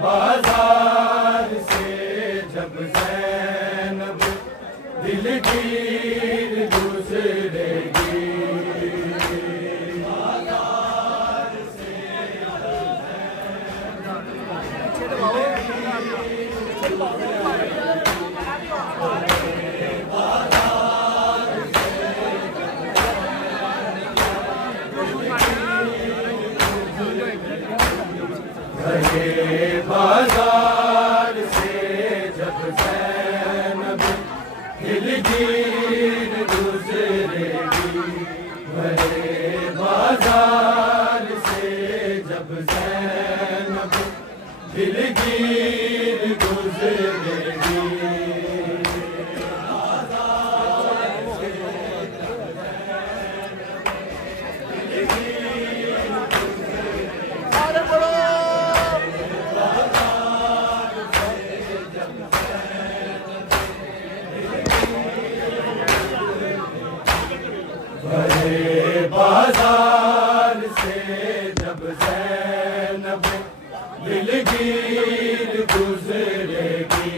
बाजार से जब ज़ैनब दिलगीर गुज़रेगी, बाजार से बाजार से जब ज़ैनब दिलगीर गुज़रेगी, बाजार से जब ज़ैनब दिलगीर गुज़रेगी, बाजार से जब ज़ैनब दिलगीर गुज़रेगी,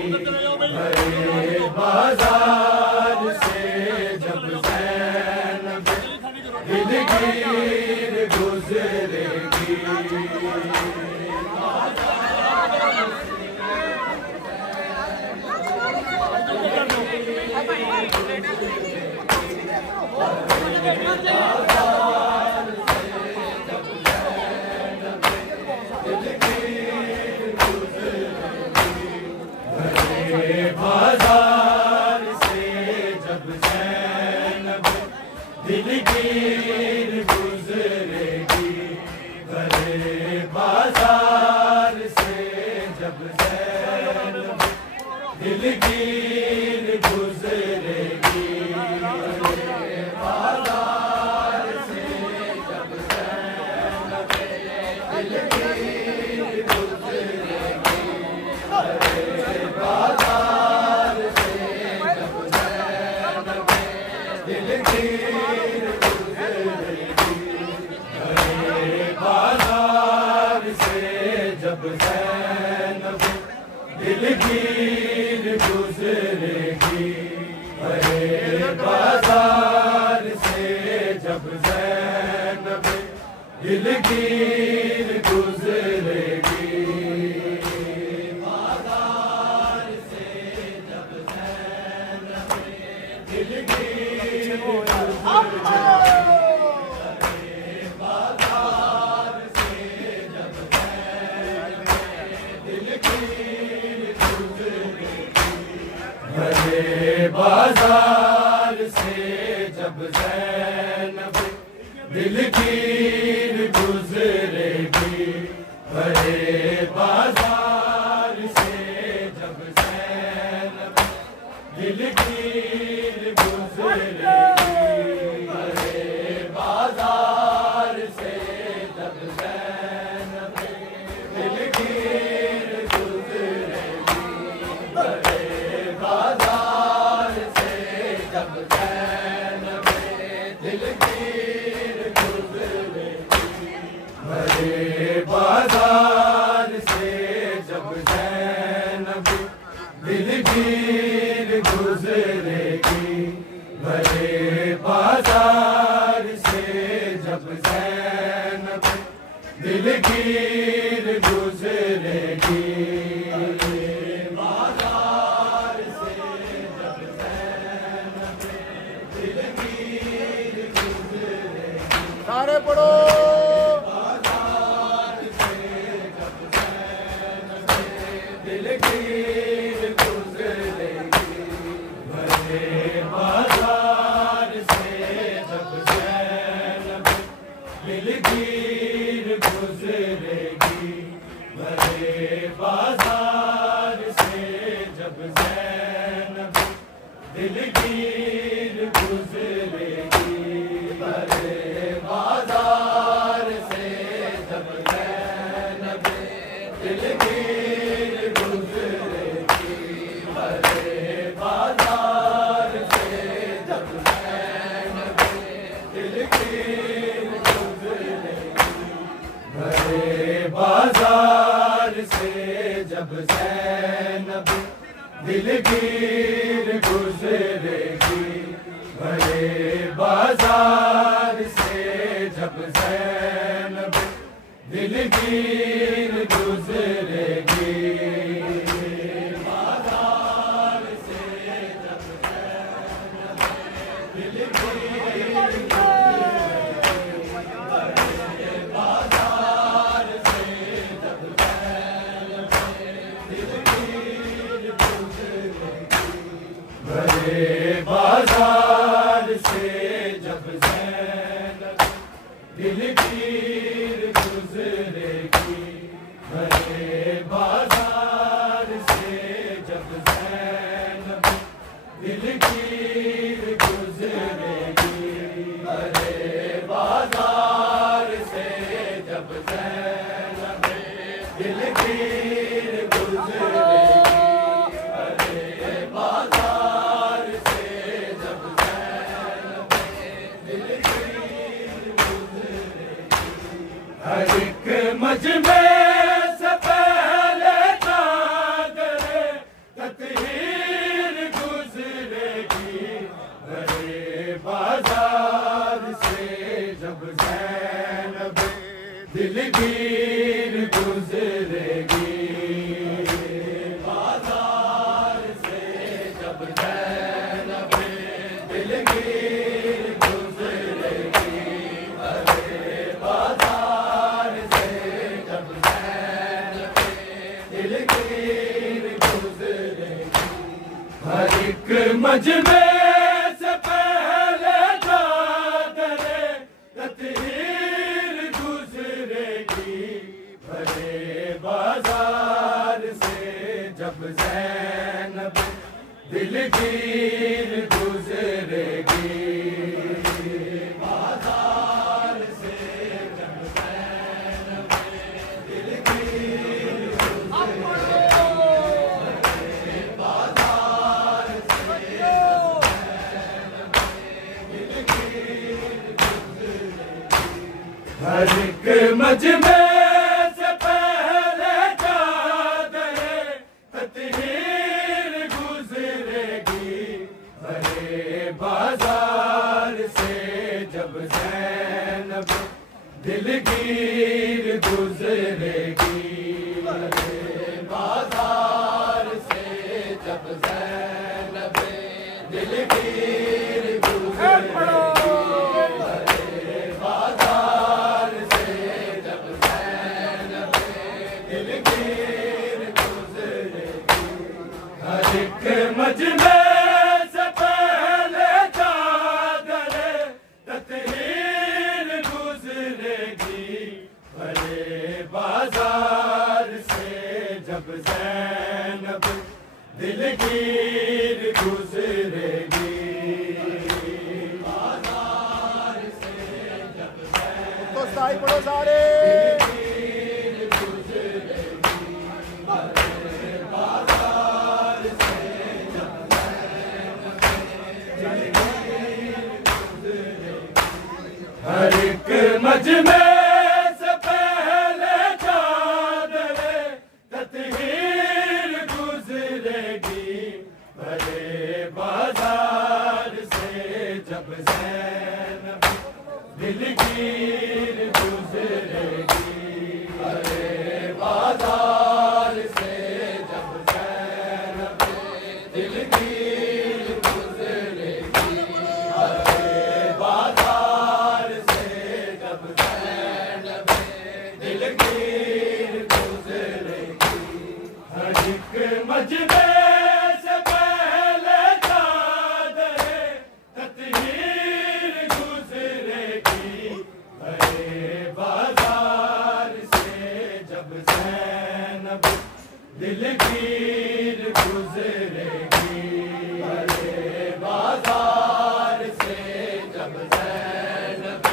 बाजार से जब ज़ैनब दिलगीर गुज़रेगी, बाजार से जब ज़ैनब दिलगीर गुज़रेगी, बाजार से जब ज़ैनब दिलगीर गुज़रेगी, बाजार से जब ज़ैनब दिलगीर गुज़रेगी, बाजार से जब ज़ैनब दिलगीर गुज़रेगी, बाजार से जब ज़ैनब दिलगीर गुज़रेगी, बाजार से जब ज़ैनब दिलगीर गुज़रेगी, बाजार से जब ज़ैनब दिलगीर बाजार से जब ज़ैनब दिलगीर गुज़रेगी, बाजार से जब ज़ैनब दिलगीर गुज़रेगी, बाजार से जब ज़ैनब दिलगीर गुज़रेगी, बाजार से जब ज़ैनब दिलगीर गुज़रेगी, बाजार से जब ज़ैनब दिलगीर गुज़रेगी, बाजार से जब ज़ैनब दिलगीर गुज़रेगी, बाजार से जब ज़ैनब दिलगीर गुज़रेगी, सारे पढ़ो। बाजार से जब ज़ैनब दिलगीर गुज़रेगी, बाजार से जब ज़ैनब दिलगीर गुज़रेगी, बाजार से जब ज़ैनब दिलगीर गुज़रेगी, बाजार से जब ज़ैनब दिलगीर गुज़रेगी, बाजार से जब ज़ैनब दिलगीर गुज़रेगी, बाजार से जब ज़ैनब दिलगीर गुजरेगी, भरे बाजार से जब ज़ैनब दिलगीर गुजरेगी, बाजार से जब ज़ैनब दिलगीर गुजरेगी, बाजार से जब ज़ैनब दिलगीर गुजरेगी, भरे बाजार से जब ज़ैनब दिलगीर गुजरेगी, भरे बाजार से जब ज़ैनब दिलगीर गुजरेगी, भरे बाजार से जब ज़ैनब दिलगीर गुजरेगी, भरे बाजार से जब ज़ैनब दिलगीर गुजरेगी, हर एक मजमे से पहले चादरे तत्हीर गुजरेगी, भरे बाजार से जब ज़ैनब दिलगीर गुजरेगी, बाजार से जब ज़ैनब दिलगीर गुजरेगी, भरे बाजार से जब ज़ैनब दिलगीर गुजरेगी, हर एक मजमे से पहले चादरे तत्हीर गुजरेगी, भरे बाजार से जब ज़ैनब दिलगीर गुजरेगी, बाजार से जब ज़ैनब दिलगीर गुजरेगी, बाजार से जब ज़ैनब दिलगीर गुजरेगी, हर एक मजमे से पहले चादरे तत्हीर गुजरेगी, भरे बाजार से जब ज़ैनब दिलगीर गुजरेगी, भरे बाजार से जब ज़ैनब दिलगीर गुजरेगी, भरे बाजार से जब ज़ैनब दिलगीर गुजरेगी, हर एक मजमे से पहले चादरे तत्हीर गुजरेगी, भरे बाजार से जब ज़ैनब दिलगीर गुजरेगी, बाजार से जब ज़ैनब तो साई पढ़ो सारे दिलगीर गुजरेगी, भरे बाजार से जब ज़ैनब दिलगीर गुजरेगी, हर एक मजमे से पहले चादरे तत्हीर गुजरेगी, भरे बाजार से जब ज़ैनब दिलगीर गुजरेगी, भरे बाजार से जब ज़ैनब दिलगीर गुजरेगी, भरे बाजार से जब ज़ैनब दिलगीर गुजरेगी, हर एक मजमे से पहले चादरे तत्हीर गुजरेगी, भरे बाजार से जब ज़ैनब दिलगीर गुजरेगी, भरे बाजार से जब ज़ैनब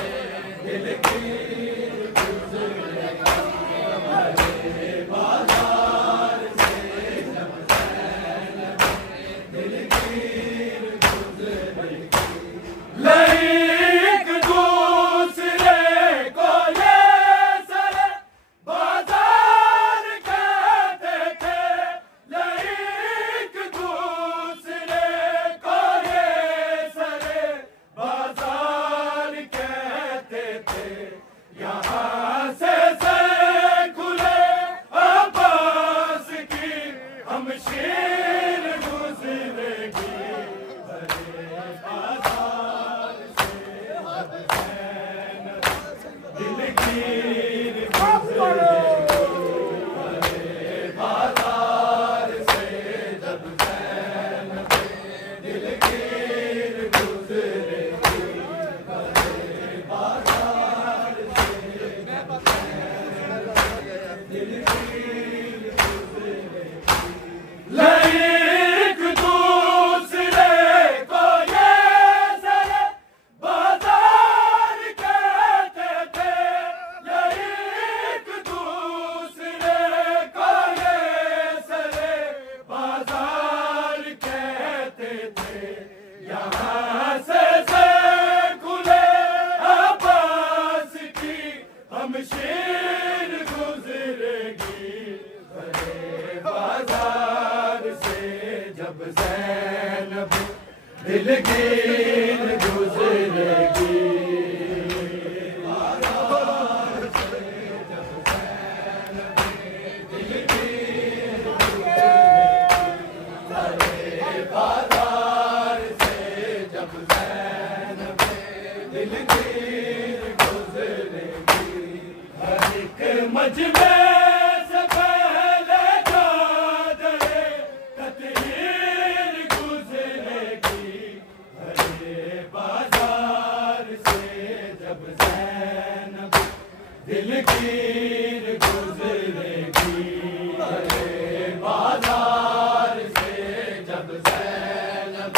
दिलगीर गुजरेगी, भरे बाजार से जब ज़ैनब दिलगीर गुजरेगी, एक दूसरे को ये सरे बाजार कह दिलगीर गुजरेगी बाजार से जब ज़ैनब दिलगीर गुजरेगी बाजार से जब ज़ैनब दिलगीर गुजरेगी हर एक मजमे दिलगीर गुजरेगी अरे बाजार से जब ज़ैनब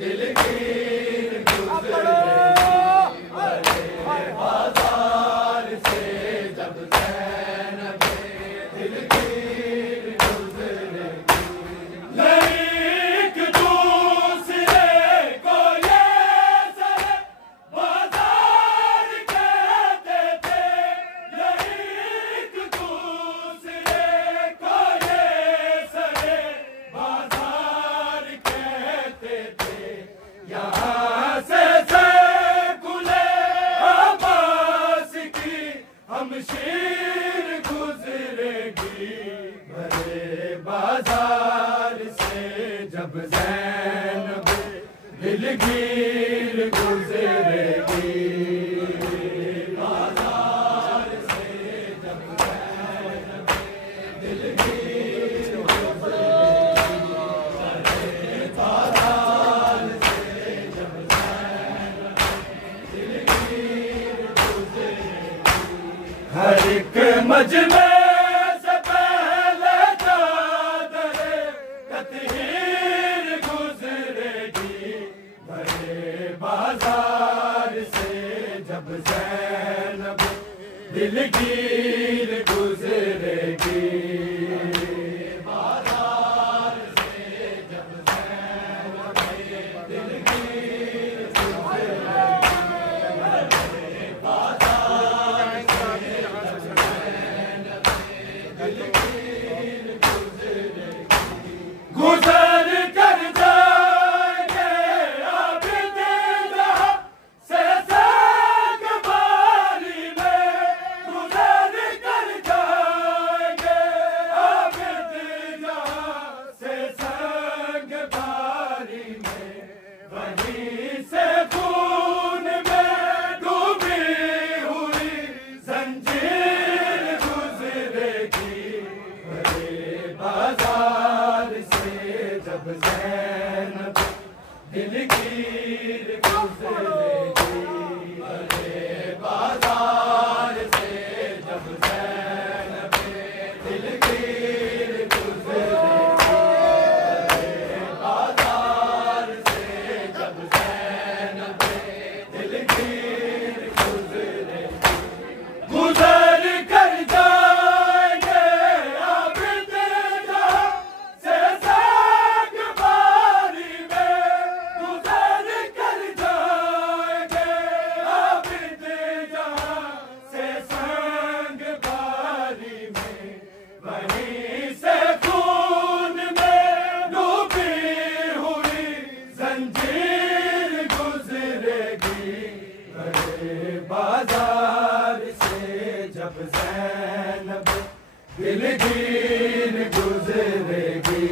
दिलगीर गुजरेगी अरे बाजार से जब ज़ैनब दिलगीर गुजरेगी एक दूसरे को ये सरे बाजार कहते थे शमशीर गुजरेगी भरे बाजार से जब ज़ैनब दिलगीर गुजरेगी बाजार से जब ज़ैनब दिलगीर गुजरेगी बाजार से जब ज़ैनब दिलगीर गुजरेगी हर एक मजमे से पहले चादरे तत्हीर गुजरेगी भरे बाजार से जब ज़ैनब दिलगीर गुजरेगी बाजार से जब ज़ैनब दिलगीर गुजरेगी बाजार गुजर कर जाएंगे आबिद जहां से संग बारी में गुजर कर जाएंगे आबिद जहां से संग बारी में वहीं से खून में डूबी हुई जंजीर गुजरेगी बड़े बाजार से जब ज़ैनब दिलगीर गुजरेगी बड़े बाजार से जब ज़ैनब दिलगीर गुजरेगी बड़े बाजार से जब ज़ैनब दिलगीर गुजरेगी गुजर कर जाएंगे आबिद जहां से संग बारी में गुजर कर जाएंगे आबिद जहां से संग बारी में वहीं से खून में डूबी हुई जंजीर गुजरेगी बड़े बाजार से जब ज़ैनब दिलगीर गुजरेगी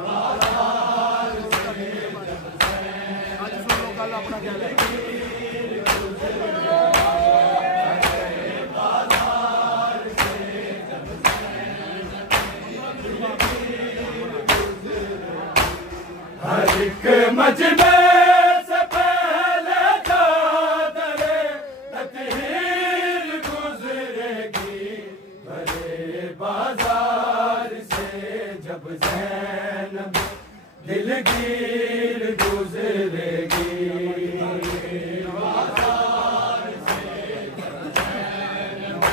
बाजार से जब ज़ैनब दिलगीर गुजरेगी बाजार से जब ज़ैनब दिलगीर गुजरेगी हर एक मजमे से पहले चादरे तत्हीर गुजरेगी भरे बाजार से जब ज़ैनब दिलगीर गुजरेगी बाजार से जब ज़ैनब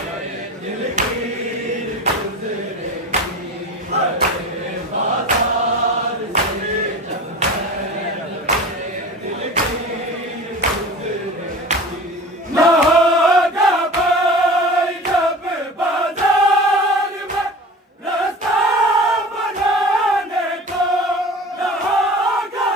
दिलगीर गुजरेगी भरे बाजार से जब ज़ैनब दिलगीर गुजरेगी न होगा भाई जब बाजार में रास्ता बनाने को न होगा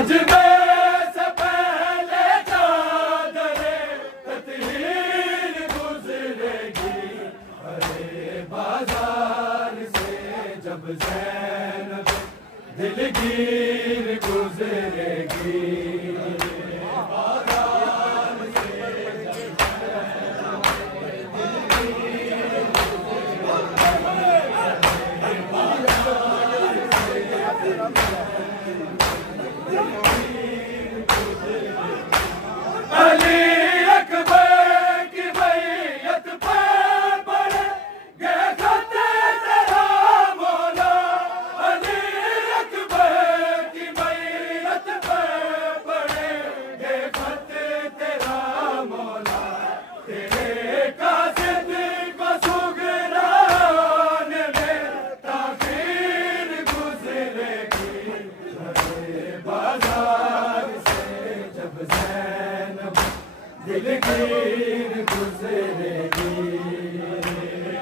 मजमे से पहले चादरे तत्हीर गुजरेगी, अरे बाजार से जब ज़ैनब दिलगीर गुजरेगी। दिलगीर गुजरेगी,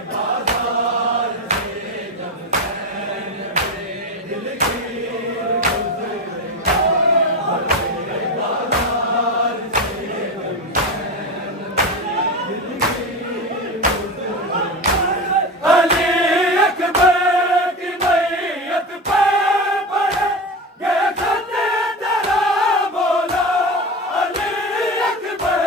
बाजार से जब ज़ैनब दिलगीर गुजरेगी, बाजार से जब ज़ैनब दिलगीर गुजरेगी। अली अकबर की मैयत पे पड़ेंगे खत तेरा मौला, अली अकबर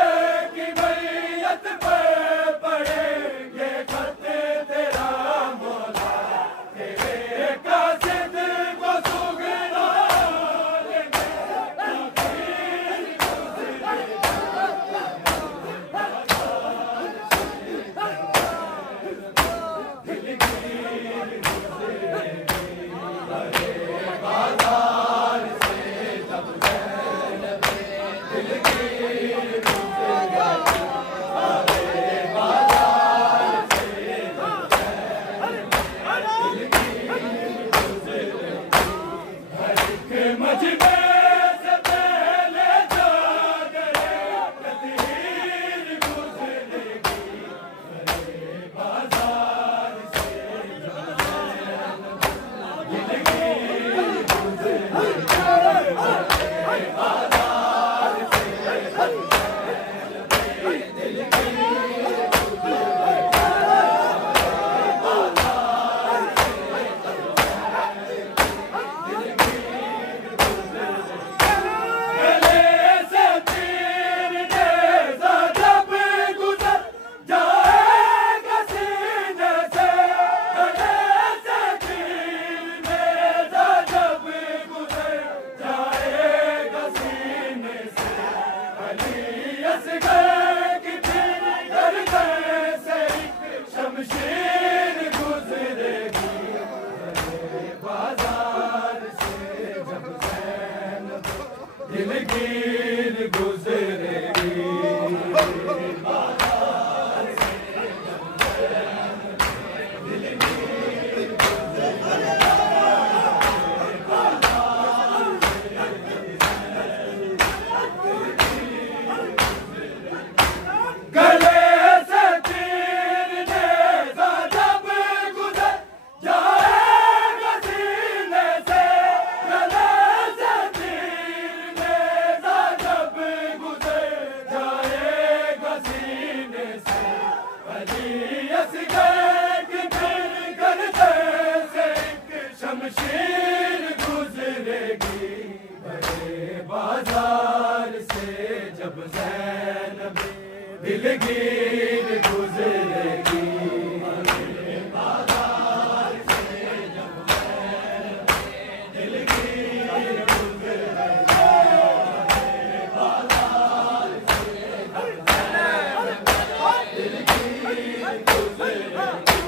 दिलगीर गुजरेगी, बाजार से जब ज़ैनब दिलगीर गुजरेगी, बाजार से जब ज़ैनब दिलगीर गुजरेगी। गले से तीर नेज़ा जब गुजर जाएगा सीने से, गले से शमशीर गुजरेगी, बड़े बाजार से जब ज़ैनब दिलगीर गुजरेगी, बाजार से जब ज़ैनब दिलगीर गुजरेगी, बाजार से जब ज़ैनब दिलगीर गुजरेगी।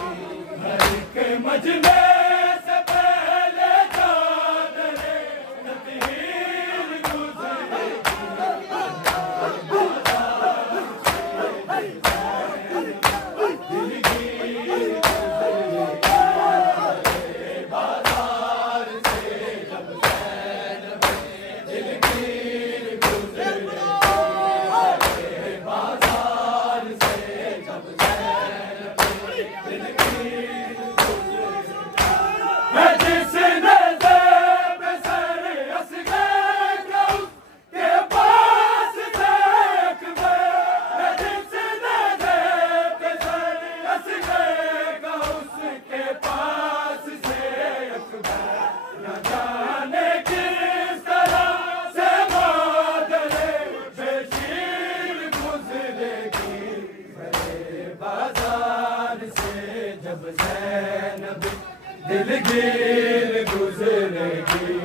हर एक मजमे जिसने जब ज़ैनब दिलगीर गुजरेगी।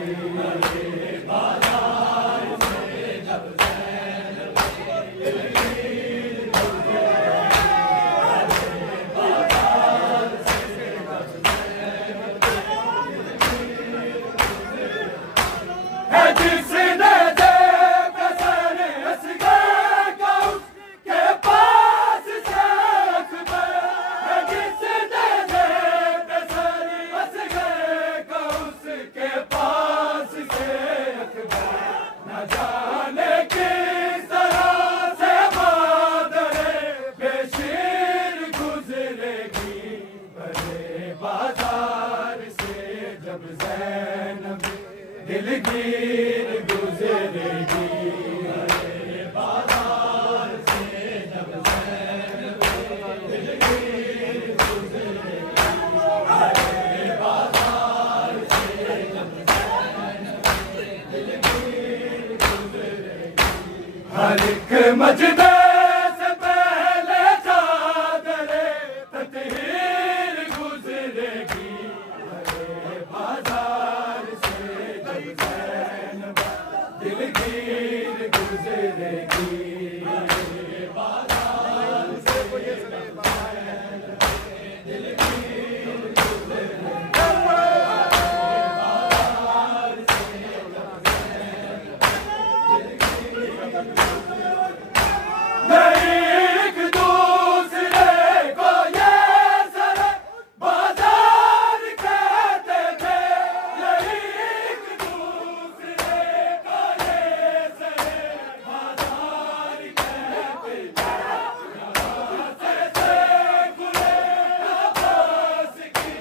बाजार से जब ज़ैनब दिलगीर गुजरेगी। बाजार से जब ज़ैनब दिलगीर गुजरेगी। है जिसने देखा सर असगर का उसके पास से अकबर। है जिसने देखा सर असगर का उसके पास से अकबर। न जाने किस तरह से बादरे बेशीर गुजरेगी। बड़े बाजार से जब ज़ैनब दिलगीर गुजरेगी। बड़े बाजार से जब ज़ैनब दिलगीर गुजरेगी। बड़े बाजार से जब ज़ैनब दिलगीर गुजरेगी। हर एक मजदे से पहले चादरे तत्हीर गुजरेगी। बड़े बाजार से जब ज़ैनब दिलगीर गुजरेगी। बड़े बाजार से जब ज़ैनब दिलगीर गुजरेगी। बाजार से जब ज़ैनब दिलगीर गुजरेगी। एक दूसरे को ये सर बाजार कहते थे। एक दूसरे को ये सर बाजार कहते थे। यहाँ से खुले अब्बास की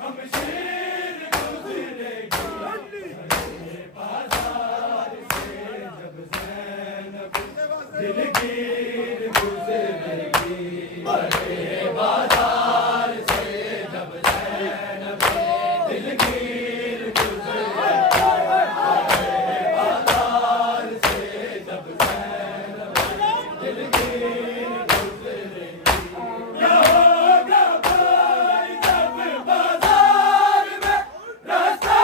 हमशीर गुजरेगी। बड़े बाजार से जब ज़ैनब दिलगीर गुजरेगी। बड़े बाजार से जब ज़ैनब दिलगीर गुजरेगी। बड़े बाजार से जब ज़ैनब दिलगीर गुजरेगी। क्या होगा भाई जब बाजार में रास्ता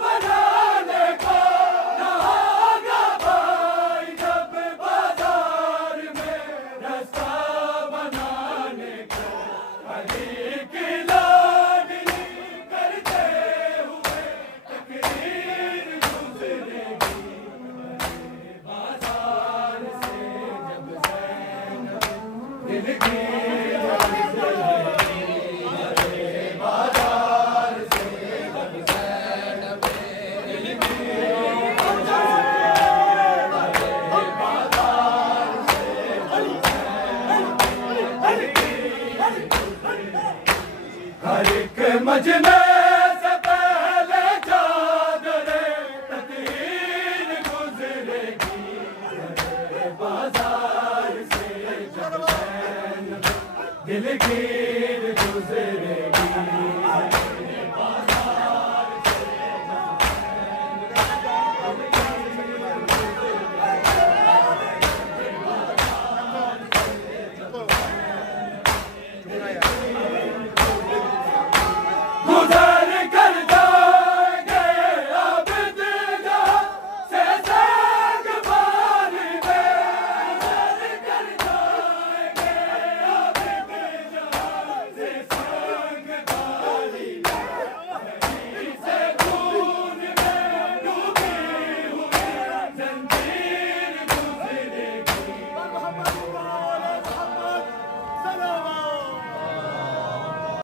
बनाने को। क्या होगा भाई जब बाजार में रास्ता बनाने को। अली की लाडली करते हुए तकरीर गुजरेगी। बड़े बाजार से जब ज़ैनब दिलगीर गुजरेगी। बड़े बाजार से जब ज़ैनब दिलगीर गुजरेगी। बड़े बाजार से जब ज़ैनब दिलगीर गुजरेगी। हर एक मजमे से पहले चादरे तत्हीर गुजरेगी। बड़े बाजार से जब ज़ैनब दिलगीर गुजरेगी।